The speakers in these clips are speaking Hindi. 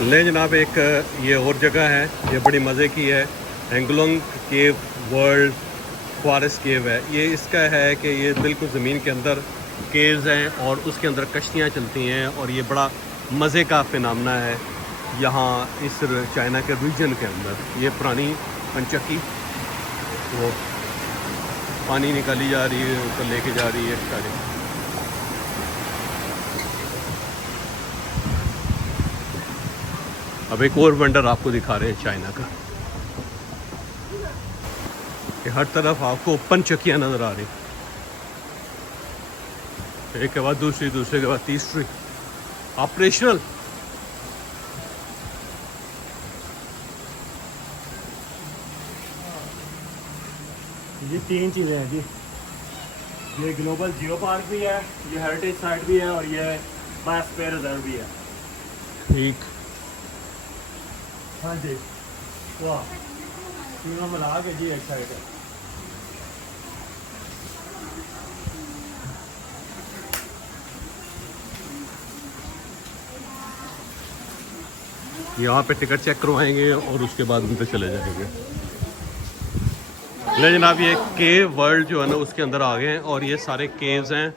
ले जनाब, एक ये और जगह है, ये बड़ी मज़े की है। एंगलोंग केव वर्ल्ड फॉरेस्ट केव है ये। इसका है कि ये बिल्कुल ज़मीन के अंदर केव्स हैं और उसके अंदर कश्तियाँ चलती हैं और ये बड़ा मज़े का फिनामना है यहाँ इस चाइना के रीजन के अंदर। ये पुरानी पंचक्की वो पानी निकाली जा रही है, ऊपर लेके जा रही है गाड़ी। अब एक और वंडर आपको दिखा रहे हैं चाइना का, कि हर तरफ आपको पंचक्कियाँ नज़र आ रही, एक के बाद दूसरी, दूसरे के बाद तीसरी ऑपरेशनल। ये 3 चीज़ें हैं जी। ये ग्लोबल जियो पार्क भी है, ये हेरिटेज साइट भी है और ये बायोस्फीयर रिजर्व भी है। ठीक। हाँ जी, वाह, तीनों मिला के जी एक साइड है। यहाँ पे टिकट चेक करवाएंगे और उसके बाद अंदर चले जाएंगे। ले जनाब, ये केव वर्ल्ड जो है ना उसके अंदर आ गए हैं और ये सारे केव्स हैं।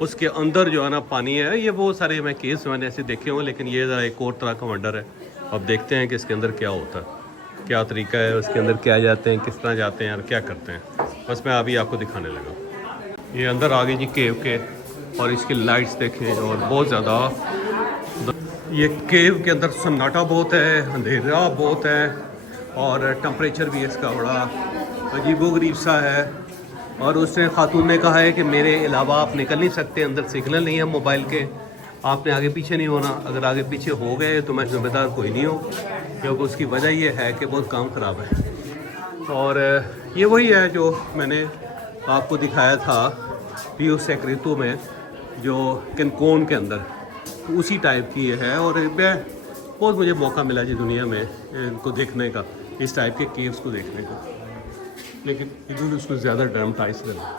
उसके अंदर जो है ना पानी है। ये वो सारे मैं केव्स मैंने ऐसे देखे हुए, लेकिन ये ज़रा एक और तरह का वंडर है। अब देखते हैं कि इसके अंदर क्या होता है, क्या तरीका है, उसके अंदर क्या जाते हैं, किस तरह जाते हैं और क्या करते हैं। बस मैं अभी आपको दिखाने लगा। ये अंदर आ गई जी केव के, और इसकी लाइट्स देखें और बहुत ज़्यादा। ये केव के अंदर सन्नाटा बहुत है, अंधेरा बहुत है और टेम्परेचर भी इसका बड़ा अजीबोगरीब सा है। और उसने खातून ने कहा है कि मेरे अलावा आप निकल नहीं सकते, अंदर सिग्नल नहीं है मोबाइल के, आपने आगे पीछे नहीं होना। अगर आगे पीछे हो गए तो मैं ज़िम्मेदार कोई नहीं हूँ, क्योंकि उसकी वजह ये है कि बहुत काम ख़राब है। और ये वही है जो मैंने आपको दिखाया था पीयू सेक्रेटो में, जो कैनकून के अंदर, तो उसी टाइप की ये है। और मैं बहुत मुझे मौका मिला जी दुनिया में इनको देखने का, इस टाइप के केव्स को देखने का, लेकिन इधर उसको ज़्यादा ड्रामेटाइज करना।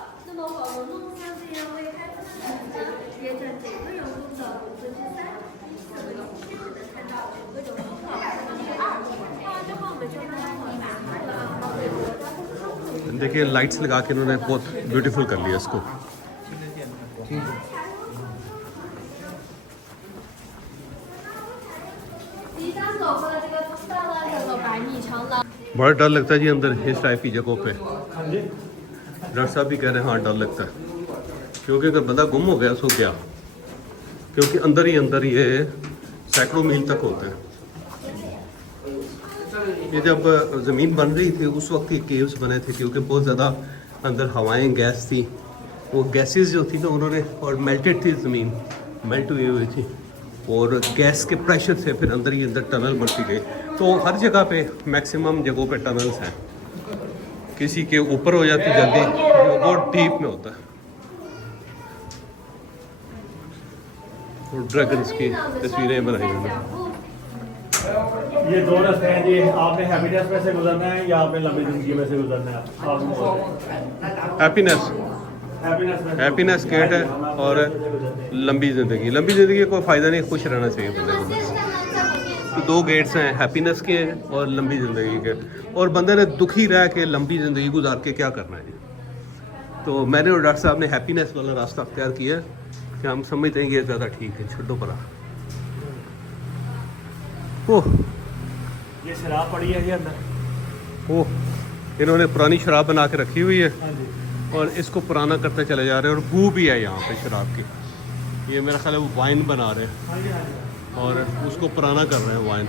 देखिए लाइट्स लगा के इन्होंने बहुत ब्यूटीफुल कर लिया इसको। बड़ा डर लगता है जी अंदर इस टाइप की जगहों पे। डॉक्टर साहब भी कह रहे हैं हाँ डर लगता है, क्योंकि अगर बंदा गुम हो गया तो क्या, क्योंकि अंदर ये सैकड़ों मील तक होते हैं। ये जब ज़मीन बन रही थी उस वक्त ये केव्स बने थे, क्योंकि बहुत ज़्यादा अंदर हवाएं गैस थी, वो गैसेस जो थी ना उन्होंने, और मेल्टेड थी ज़मीन, मेल्ट हुई थी, और गैस के प्रेशर से फिर अंदर टनल बनती गई। तो हर जगह पे मैक्सिमम जगहों पे टनल्स हैं, किसी के ऊपर हो जाती जल्दी, बहुत डीप में होता है। और ड्रैगन्स की तस्वीरें बनाई उन्होंने। ये 2 रास्ते हैं जी, आपने हैप्पीनेस में से गुजरना है या आपने लंबी जिंदगी में से गुजरना है। हैप्पीनेस गेट है और लंबी ज़िंदगी कोई फ़ायदा नहीं, खुश रहना चाहिए बंदे को बस। तो 2 गेट्स हैं, हैप्पीनेस के और लंबी ज़िंदगी के। और बंदे ने दुखी रह के लंबी ज़िंदगी गुजार के क्या करना है। तो मैंने और डॉक्टर साहब ने हैप्पीनेस वाला रास्ता अख्तियार किया कि हम समझते हैं ये ज़्यादा ठीक है, छोड़ो परा। ओह, ये शराब पड़ी है ये अंदर। ओह, इन्होंने पुरानी शराब बना के रखी हुई है और इसको पुराना करते चले जा रहे हैं। और बू भी है यहाँ पे शराब की। ये मेरा ख्याल है वो वाइन बना रहे हैं और उसको पुराना कर रहे हैं वाइन।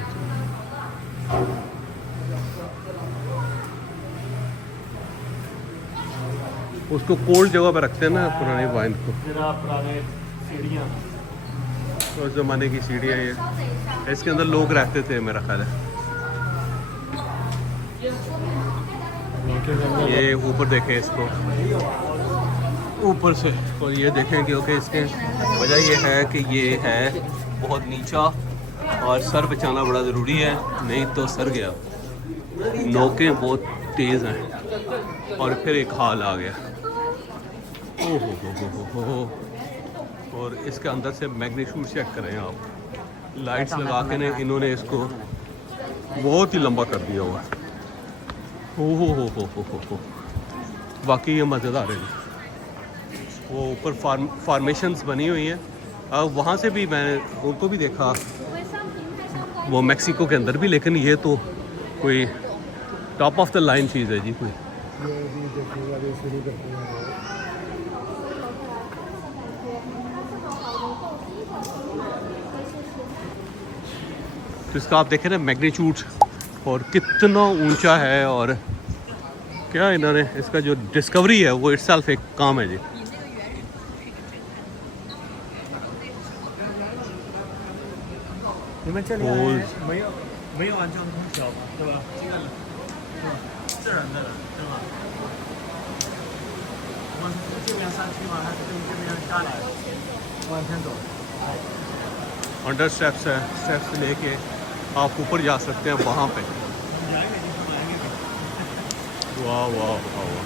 उसको कोल्ड जगह पे रखते हैं ना पुरानी वाइन को। पुराने सीढ़ियाँ, उस ज़माने की सीढ़ियाँ ये, इसके अंदर लोग रहते थे मेरा ख्याल है। ये ऊपर देखें इसको ऊपर से, और ये देखें क्योंकि इसके वजह ये है कि ये है बहुत नीचा और सर बचाना बड़ा ज़रूरी है, नहीं तो सर गया। नोकें बहुत तेज़ हैं और फिर एक हाल आ गया। ओह हो। और इसके अंदर से मैग्नीट्यूड चेक करें आप, लाइट्स लगा के ने इन्होंने इसको बहुत ही लंबा कर दिया हुआ। हो वाकई ये मज़ेदार है जी। वो ऊपर फार्मेशंस बनी हुई हैं। वहाँ से भी मैंने उनको भी देखा, वो मेक्सिको के अंदर भी, लेकिन ये तो कोई टॉप ऑफ द लाइन चीज़ है जी कोई। तो इसका आप देखें ना मैग्नीट्यूड, और कितना ऊंचा है, और क्या इन्होंने इसका जो डिस्कवरी है वो इटसेल्फ एक काम है जी। अंडर स्टेप्स है, स्टेप्स लेके आप ऊपर जा सकते हैं वहाँ पे। वाह वाह वाह वाह।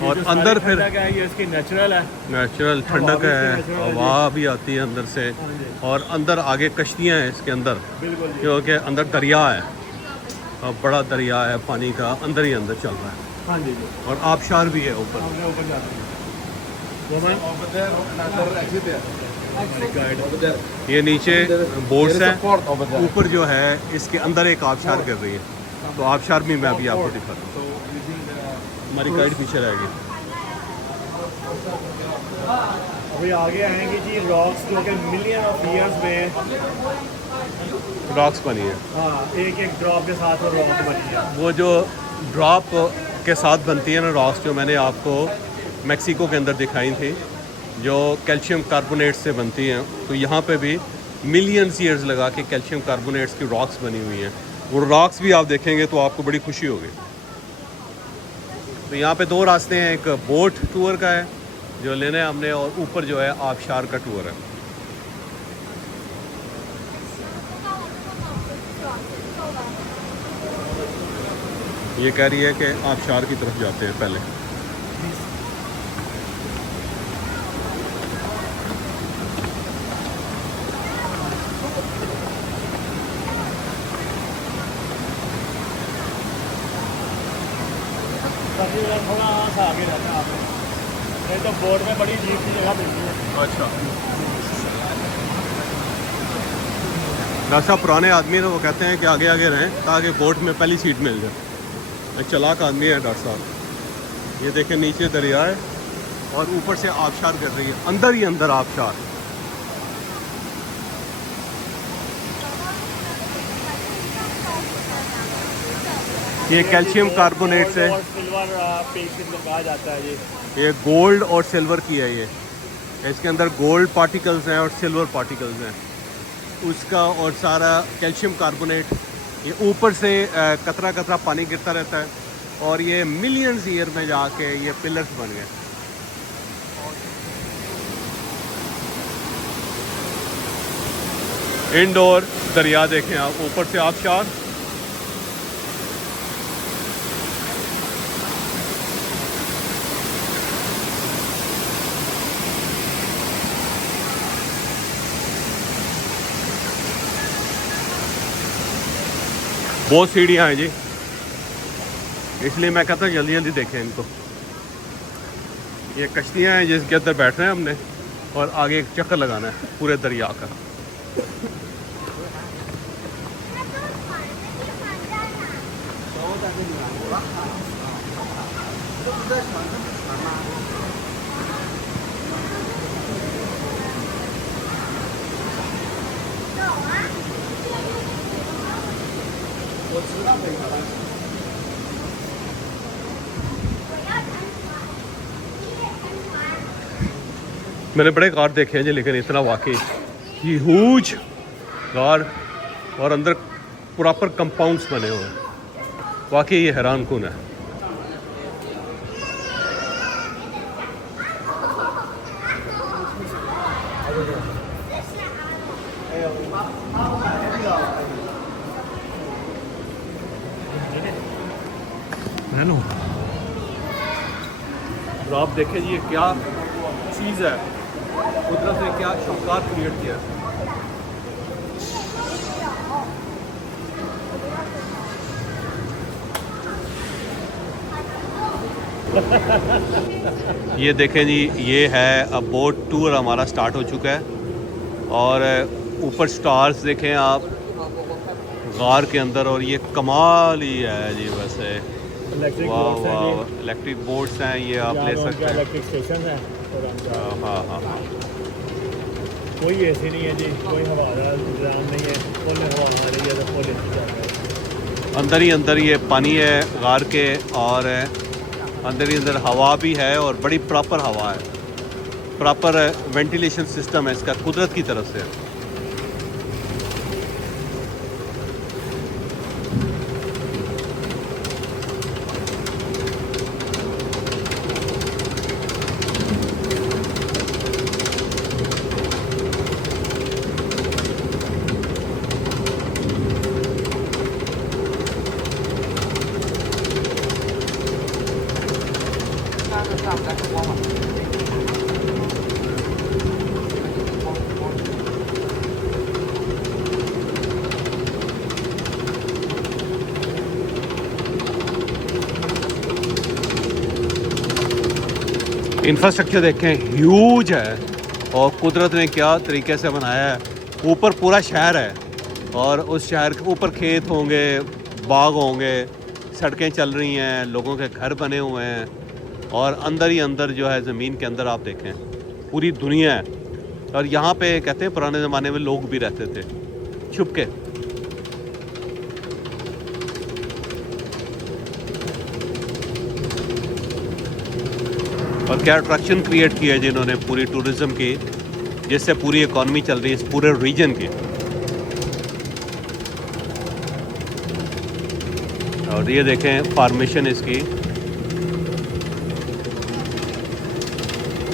और अंदर फिर ये इसकी नेचुरल है, नेचुरल ठंडक है, हवा भी आती है अंदर से, और अंदर आगे कश्तियाँ हैं इसके अंदर, बिल्कुल क्योंकि अंदर दरिया है, और बड़ा दरिया है पानी का, अंदर ही अंदर चल रहा है। हाँ जी और आबशार भी है ऊपर। हमने ऊपर जाते हैं। ये नीचे बोट्स हैं, ऊपर जो है इसके अंदर एक आबशार कर रही है, तो आबशार भी मैं अभी आपको दिखा रहा हूँ। हमारी गाइड पीछे रहेगी। अभी आगे आएंगे जी रॉक्स, जो कि मिलियन ऑफ ईयर्स में रॉक्स बनी है। हाँ, एक एक ड्रॉप के साथ वो रॉक बनी है। वो जो ड्रॉप के साथ बनती है ना रॉक्स, जो मैंने आपको मेक्सिको के अंदर दिखाई थी, जो कैल्शियम कार्बोनेट से बनती हैं, तो यहाँ पे भी मिलियंस ईयर्स लगा के कैल्शियम कार्बोनेट्स की रॉक्स बनी हुई हैं। वो रॉक्स भी आप देखेंगे तो आपको बड़ी खुशी होगी। तो यहाँ पे दो रास्ते हैं, एक बोट टूर का है जो लेना है हमने, और ऊपर जो है आबशार का टूर है। ये कह रही है कि आबशार की तरफ जाते हैं पहले। थोड़ा सा आगे रहता है आपको, नहीं तो बोर्ड में बड़ी अजीब सी जगह मिलती है। अच्छा, रास्ता पुराने आदमी है, वो कहते हैं कि आगे आगे रहें ताकि बोट में पहली सीट मिल जाए। एक चालाक आदमी है डॉक्टर साहब। ये देखें नीचे दरिया है और ऊपर से आबशार कर रही है, अंदर ही अंदर आबशार। ये कैल्शियम कार्बोनेट से, सिल्वर पेस्ट कहा जाता है जी। ये गोल्ड और सिल्वर की है। ये इसके अंदर गोल्ड पार्टिकल्स हैं और सिल्वर पार्टिकल्स हैं उसका, और सारा कैल्शियम कार्बोनेट। ये ऊपर से कतरा कतरा पानी गिरता रहता है, और ये मिलियंस ईयर में जाके ये पिलर्स बन गए। इंडोर दरिया देखें आप, ऊपर से आबशार, बहुत सीढ़ियाँ हैं जी, इसलिए मैं कहता हूँ जल्दी जल्दी देखें इनको। ये कश्तियाँ हैं जिसके अंदर बैठना है हमने, और आगे एक चक्कर लगाना है पूरे दरिया का। मैंने बड़े कार देखे हैं जी, लेकिन इतना वाकई ह्यूज कार, और अंदर प्रॉपर कंपाउंड्स बने हुए हैं। वाकई ये हैरान कुन है। और आप देखें जी ये क्या चीज़ है, कुदरत ने क्या शानदार क्रिएट किया है। ये देखें जी, ये है अब बोट टूर हमारा स्टार्ट हो चुका है। और ऊपर स्टार्स देखें आप गार के अंदर, और ये कमाल ही है जी। वैसे इलेक्ट्रिक वाह बोट्स हैं वाह, जी, इलेक्ट्रिक बोट्स हैं ये, आप ले सकते हैं। इलेक्ट्रिक स्टेशन है। हाँ हाँ हाँ। कोई ऐसी नहीं है जी, कोई हवादार इंतजाम नहीं है, फुल हवा आ रही है तो फुल ऐसी चल रहा है। अंदर ही अंदर ये पानी है गार के, और अंदर ही अंदर हवा भी है, और बड़ी प्रॉपर हवा है। प्रॉपर वेंटिलेशन सिस्टम है इसका, कुदरत की तरफ से। इंफ्रास्ट्रक्चर देखें, ह्यूज है, और कुदरत ने क्या तरीके से बनाया है। ऊपर पूरा शहर है, और उस शहर के ऊपर खेत होंगे, बाग होंगे, सड़कें चल रही हैं, लोगों के घर बने हुए हैं, और अंदर ही अंदर जो है ज़मीन के अंदर आप देखें पूरी दुनिया है। और यहाँ पे कहते हैं पुराने ज़माने में लोग भी रहते थे छुप के। और क्या अट्रैक्शन क्रिएट की है जिन्होंने पूरी टूरिज़्म की, जिससे पूरी इकॉनमी चल रही है इस पूरे रीजन की। और ये देखें फॉर्मेशन इसकी,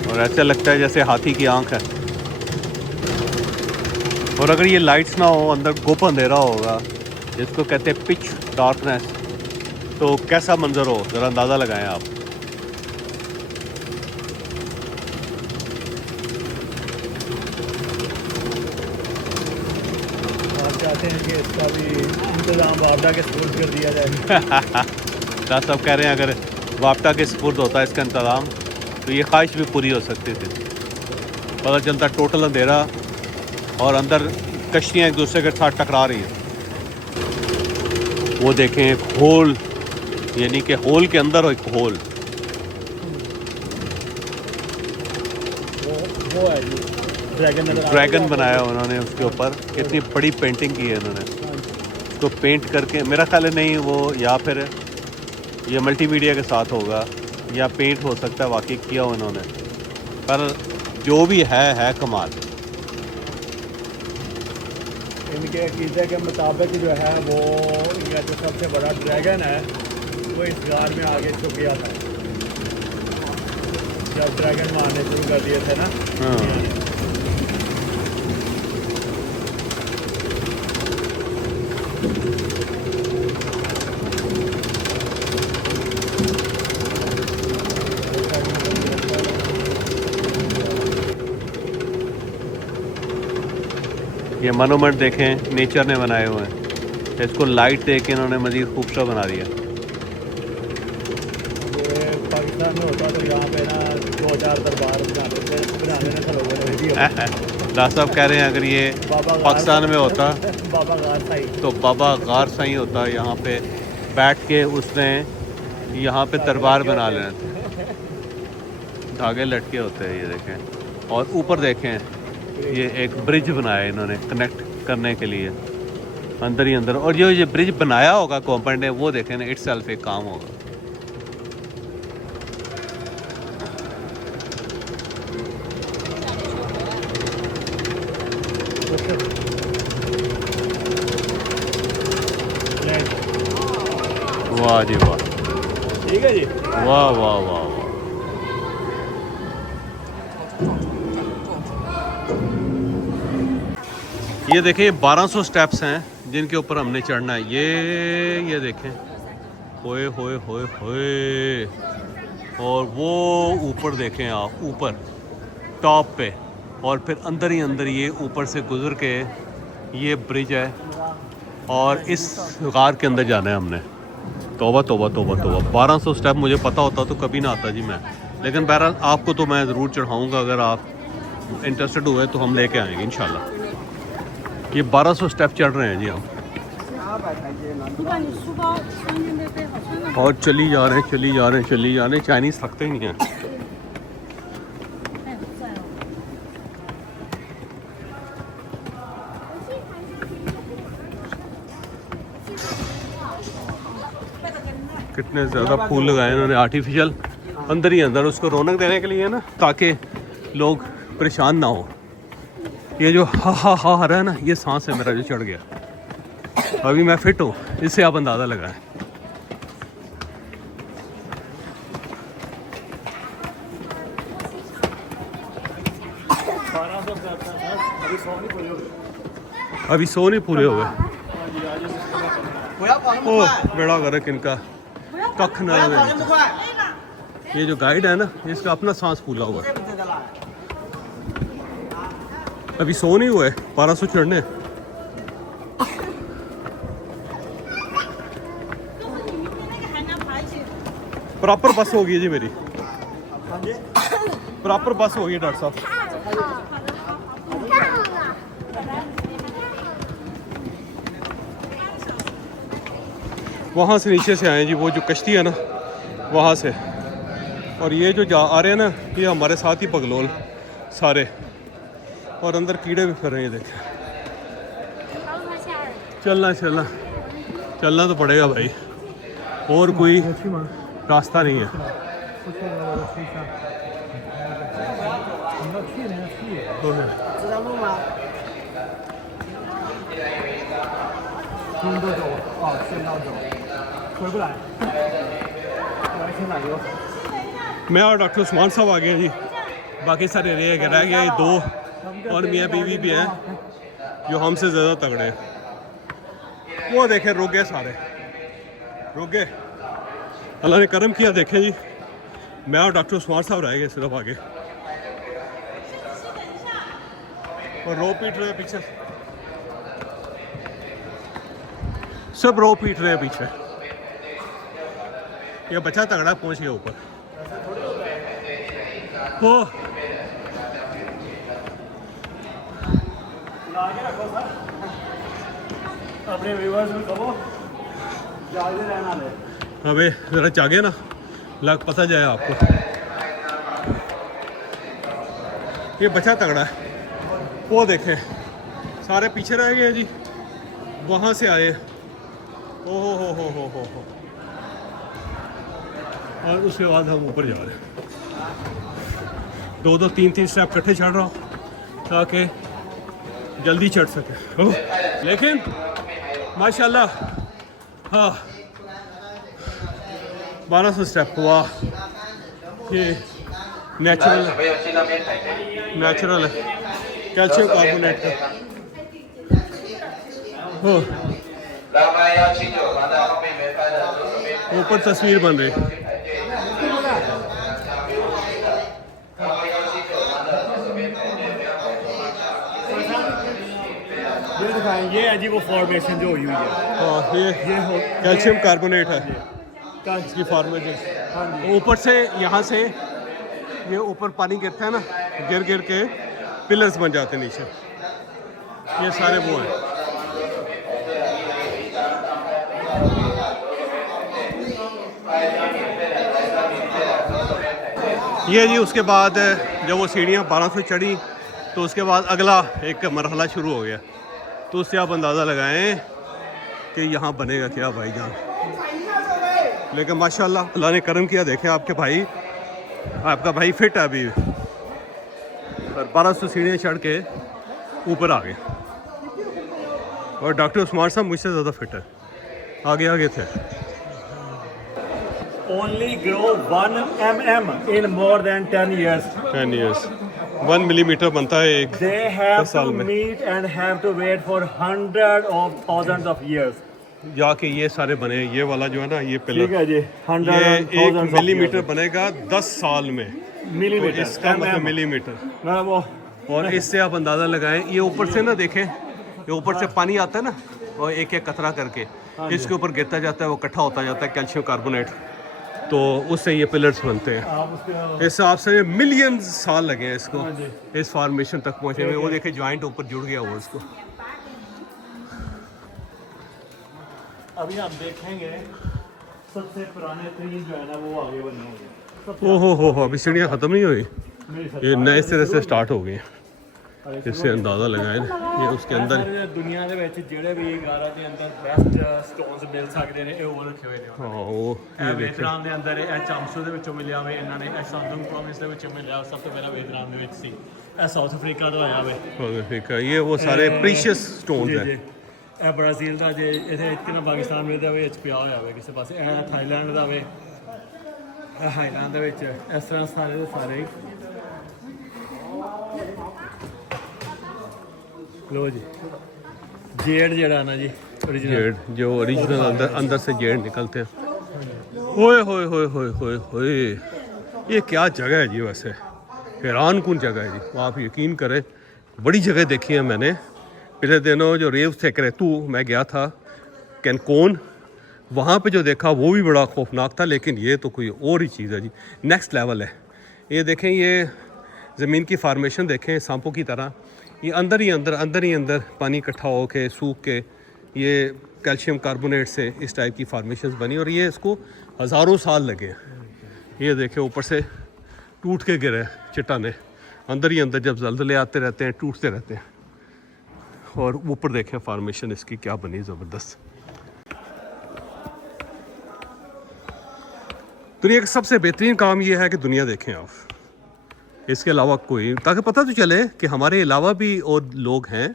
और ऐसा लगता है जैसे हाथी की आंख है। और अगर ये लाइट्स ना हो, अंदर गुप अंधेरा होगा, जिसको कहते हैं पिच डार्कनेस, तो कैसा मंजर हो, ज़रा अंदाज़ा लगाएं आप। आप चाहते हैं कि इसका भी इंतज़ाम वापडा के स्पूर्द कर दिया जाए। दास साहब कह रहे हैं अगर वापटा के स्पुर्द होता है इसका इंतज़ाम, तो ये ख्वाहिश भी पूरी हो सकती थी। पता चलता टोटल अंधेरा, और अंदर कश्तियाँ एक दूसरे के साथ टकरा रही हैं। वो देखें एक होल, यानी कि होल के अंदर एक होल। वो है जी ड्रैगन बनाया उन्होंने उसके ऊपर, कितनी बड़ी पेंटिंग की है उन्होंने। उसको पेंट करके, मेरा ख्याल है नहीं वो, या फिर ये मल्टीमीडिया के साथ होगा, या पेंट हो सकता है वाकई किया उन्होंने, पर जो भी है कमाल। इनके अकीदे के मुताबिक जो है वो, इनका जो सबसे बड़ा ड्रैगन है वो इस गार में आगे छुप गया था जब ड्रैगन मारने शुरू कर दिए थे ना। हाँ। ये मोनूमेंट देखें, नेचर ने बनाए हुए हैं। इसको लाइट दे के इन्होंने मज़ीद खूबसूरत बना दिया। ये पाकिस्तान में होता तो यहाँ पे ना 2-4 दरबार बनाने में खड़े। दास साहब कह रहे हैं अगर ये पाकिस्तान में होता बाबा गार साई, तो बाबा गार साईं होता, यहाँ पे बैठ के उसने यहाँ पे दरबार बना लेना थे। धागे लटके होते हैं ये देखें। और ऊपर देखें, ये एक ब्रिज बनाया इन्होंने कनेक्ट करने के लिए अंदर ही अंदर। और जो ये ब्रिज बनाया होगा गवर्नमेंट ने, वो देखें ना, इटसेल्फ एक काम होगा। वाह जी वाह, ठीक है जी। वाह वाह वाह वाह। ये देखें, 1200 स्टेप्स हैं जिनके ऊपर हमने चढ़ना है। ये देखें, होए होए होए होए। और वो ऊपर देखें आप, ऊपर टॉप पे, और फिर अंदर ही अंदर ये ऊपर से गुजर के ये ब्रिज है, और इस गार के अंदर जाना है हमने। तौबा तौबा तौबा तौबा 1200 स्टेप मुझे पता होता तो कभी ना आता जी मैं, लेकिन बहरहाल आपको तो मैं ज़रूर चढ़ाऊँगा, अगर आप इंटरेस्टेड हुए तो हम लेके आएंगे इंशाल्लाह। ये 1200 स्टेप चढ़ रहे हैं जी हम, और चली जा रहे हैं चली जा रहे हैं चली जा रहे हैं, चाइनीज़ थकते ही नहीं हैं। कितने ज़्यादा फूल लगाए इन्होंने आर्टिफिशियल, अंदर ही अंदर उसको रौनक देने के लिए ना, ताकि लोग परेशान ना हो। ये जो हा हा हा रहा है ना, ये सांस है मेरा जो चढ़ गया। अभी मैं फिट हूँ, इससे आप अंदाज़ा लगाएं। अभी 100 नहीं पूरे हो गए। ओ बेड़ा गर्क इनका कख न लगे। ये जो गाइड है ना, इसका अपना सांस फूला हुआ है। अभी 100 नहीं हुए, 1200 चढ़ने। प्रॉपर बस होगी जी मेरी, प्रॉपर बस होगी डॉक्टर साहब। वहाँ से नीचे से आए जी, वो जो कश्ती है ना वहाँ से, और ये जो जा आ रहे हैं ना, ये हमारे साथ ही पगलोल सारे, और अंदर कीड़े भी फिर रहे हैं देखें। चलना चलना चलना तो पड़ेगा भाई, और कोई रास्ता नहीं है। मैं और डॉक्टर उस्मान साहब आ गए जी, बाकी सारे रह गए 2, और मियाँ बीवी भी हैं जो हमसे ज़्यादा तगड़े हैं। वो देखें रुक गए सारे, रुक गए, अल्लाह ने करम किया। देखें जी, मैं और डॉक्टर उस्मान साहब रह गए सिर्फ आगे, और रो पीट रहे पीछे, सब रो पीट रहे हैं पीछे। ये बच्चा तगड़ा पहुंच गया ऊपर। हो अपने व्यूअर्स में कहो जागे रहना ले, अबे ज़रा जागे ना, लग पता जाए आपको। ये बच्चा तगड़ा है, वो देखें सारे पीछे रह गए जी, वहाँ से आए। ओ हो, और उसके बाद हम ऊपर जा रहे हैं। 2 3 स्टेप इकट्ठे चढ़ रहा हूँ ताकि जल्दी चढ़ सके। लेकिन माशाल्लाह, हाँ 1200 स्टेप, वाह ये नेचुरल है, कैल्शियम कार्बोनेट का। ऊपर तस्वीर बन रही। ये है जी वो फॉर्मेशन जो हुई है। हाँ ये कैल्शियम कार्बोनेट है इसकी फॉर्मेशन। ऊपर से यहाँ से ये ऊपर पानी गिरता है ना, गिर के पिलर्स बन जाते हैं नीचे, ये सारे वो हैं। ये जी उसके बाद जब वो सीढ़ियाँ 1200 चढ़ी तो उसके बाद अगला एक मरहला शुरू हो गया। तो उससे आप अंदाज़ा लगाएं कि यहाँ बनेगा क्या भाईजान। लेकिन माशाल्लाह अल्लाह ने करम किया, देखें आपका भाई फिट है अभी, और 1200 सीढ़ियाँ चढ़ के ऊपर आ गए। और डॉक्टर उस्मान साहब मुझसे ज़्यादा फिट है, आगे थे। Only grow 1 mm in more than 10 years. 10 years 1 millimetre बनता है एक They have साल to में। meet and have to wait for hundreds of thousands of years. जाके ये सारे बने, ये वाला जो है ना ये ठीक पिलर, है जी, ये 1 मिलीमीटर years. बनेगा 10 साल में। मिलीमीटर, तो इसका मतलब मिलीमीटर। वो और इससे आप अंदाज़ा लगाएं, ये ऊपर से ना देखें ये ऊपर से पानी आता है ना, और एक एक कतरा करके इसके ऊपर गिरता जाता है, वो इकट्ठा होता जाता है कैल्शियम कार्बोनेट, तो उससे ये पिलर्स बनते हैं। आप उसके इस हिसाब से मिलियंस साल लगे हैं इसको हाँ जी। इस फॉर्मेशन तक पहुंचने में। वो देखे जॉइंट ऊपर जुड़ गया वो इसको। अभी आप देखेंगे सबसे पुराने ट्रीज जो है ना वो आगे बने होंगे। ओहो हो, अभी सीढ़ियाँ ख़त्म नहीं हुई, मेरी ये नए सिरे से स्टार्ट हो गई। सरकार इससे अंदाज़ा लगाए ना, ये उसके अंदर ਸਾਰੇ ਦੁਨੀਆ ਦੇ ਵਿੱਚ ਜਿਹੜੇ ਵੀ ਗਾਰਾ ਦੇ ਅੰਦਰ ਬੈਸਟ ਸਟੋਨਸ ਮਿਲ ਸਕਦੇ ਨੇ ਇਹ ਉਹ ਰੱਖੇ ਹੋਏ ਨੇ। हाँ वो ਇਹ ਵੇਤਰਾਮ ਦੇ ਅੰਦਰ ਇਹ ਚਾਮਸੂ ਦੇ ਵਿੱਚੋਂ ਮਿਲਿਆ ਵੇ ਇਹਨਾਂ ਨੇ, ਇਹ ਸ਼ਾਂਦੁੰਗ ਪ੍ਰੋਵਿੰਸ ਦੇ ਵਿੱਚੋਂ ਮਿਲਿਆ, ਸਭ ਤੋਂ ਪਹਿਲਾਂ ਵੇਤਰਾਮ ਦੇ ਵਿੱਚ ਸੀ। ਇਹ ਸਾਊਥ ਅਫਰੀਕਾ ਤੋਂ ਆਇਆ ਵੇ। ठीक है, ये वो सारे प्रीशियस स्टोन्स ਜੀ हैं। ਜੀ ਇਹ ਬ੍ਰਾਜ਼ੀਲ ਦਾ ਜੇ ਇਹਦੇ ਇੱਕ ਨਾ ਪਾਕਿਸਤਾਨ ਵਿੱਚ ਦੇ ਵਿੱਚ ਪਿਆ ਹੋਇਆ ਵੇ ਕਿਸੇ ਪਾਸੇ, ਇਹ ਥਾਈਲੈਂਡ ਦਾ ਵੇ, ਇਹ ਹਾਈਲੈਂਡ ਦੇ ਵਿੱਚ ਇਸ ਤਰ੍ਹਾਂ ਸਾਰੇ ਦੇ ਸਾਰੇ। लो जी जेड जड़ा ना जी ओरिजिनल जेड जो ओरिजिनल अंदर से जेड निकलते हैं। ओए होए होए होए होए होए, ये क्या जगह है जी, वैसे हैरान कुन जगह है जी। आप यकीन करें बड़ी जगह देखी है मैंने। पिछले दिनों जो रेव थे क्रेतू मैं गया था कैनकोन, वहाँ पे जो देखा वो भी बड़ा खौफनाक था, लेकिन ये तो कोई और ही चीज़ है जी, नेक्स्ट लेवल है। ये देखें, ये ज़मीन की फार्मेशन देखें सांपों की तरह, ये अंदर ही अंदर पानी इकट्ठा हो के सूख के ये कैल्शियम कार्बोनेट से इस टाइप की फार्मेशंस बनी, और ये इसको हज़ारों साल लगे हैं। ये देखें ऊपर से टूट के गिरे चट्टाने, अंदर ही अंदर जब ज़लज़ले आते रहते हैं टूटते रहते हैं, और ऊपर देखें फार्मेशन इसकी क्या बनी ज़बरदस्त। दुनिया का सबसे बेहतरीन काम ये है कि दुनिया देखें आप, इसके अलावा कोई, ताकि पता तो चले कि हमारे अलावा भी और लोग हैं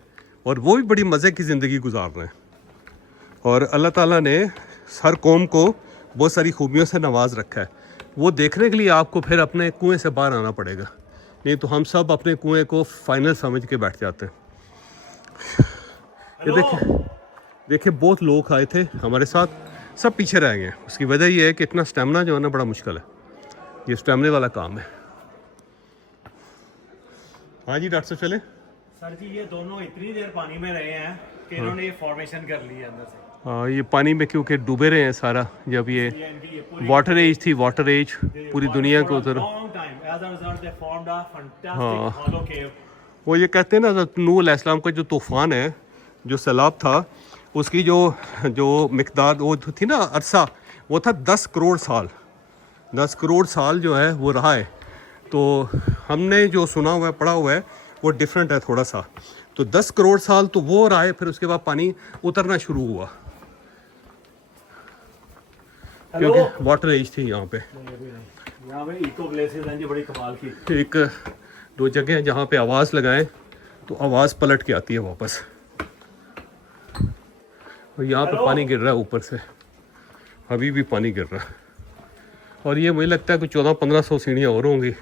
और वो भी बड़ी मज़े की ज़िंदगी गुजार रहे हैं। और अल्लाह ताला ने हर कौम को बहुत सारी खूबियों से नवाज रखा है। वो देखने के लिए आपको फिर अपने कुएं से बाहर आना पड़ेगा, नहीं तो हम सब अपने कुएं को फाइनल समझ के बैठ जाते हैं। ये देखिए बहुत लोग आए थे हमारे साथ, सब पीछे रह गए। उसकी वजह ये है कि इतना स्टेमिना जो है ना बड़ा मुश्किल है, ये स्टेमिने वाला काम है। हाँ जी डॉक्टर साहब चले। सर जी ये दोनों इतनी देर पानी में रहे हैं कि इन्होंने ये फॉर्मेशन कर ली है अंदर से। हाँ ये पानी में क्योंकि डूबे रहे हैं सारा, जब ये इनकी ये पूरी वाटर एज थी, वाटर एज पूरी दुनिया को उधर। वो ये कहते हैं ना नूह अलैहिस्सलाम का जो तूफ़ान है, जो सैलाब था, उसकी जो मिकदार वो थी ना अरसा, वो था 10 करोड़ साल। 10 करोड़ साल जो है वो रहा है। तो हमने जो सुना हुआ है, पढ़ा हुआ है, वो डिफरेंट है थोड़ा सा। तो 10 करोड़ साल तो वो रहा है, फिर उसके बाद पानी उतरना शुरू हुआ, क्योंकि वाटर एज थी यहाँ पे। यहाँ पे इको ग्लेशियर हैं जी, बड़ी कमाल की। एक दो जगह हैं जहाँ पे आवाज़ लगाएं तो आवाज़ पलट के आती है वापस। और यहाँ पे पानी गिर रहा है ऊपर से, अभी भी पानी गिर रहा है। और ये मुझे लगता है कि 1400-1500 सीढ़ियाँ और होंगी।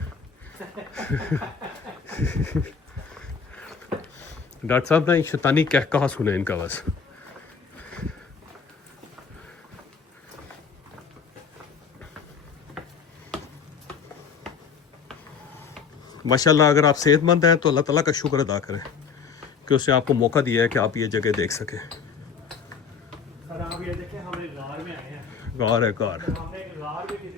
डॉक्टर साहब ने शैतानी कहा सुने इनका बस। माशाल्लाह अगर आप सेहतमंद हैं तो अल्लाह ताला का शुक्र अदा करें कि उसने आपको मौका दिया है कि आप ये जगह देख सकें। सर आप ये देखें, हम एक गार में आए हैं। गार है गार। वहाँ पे एक गार भी किसी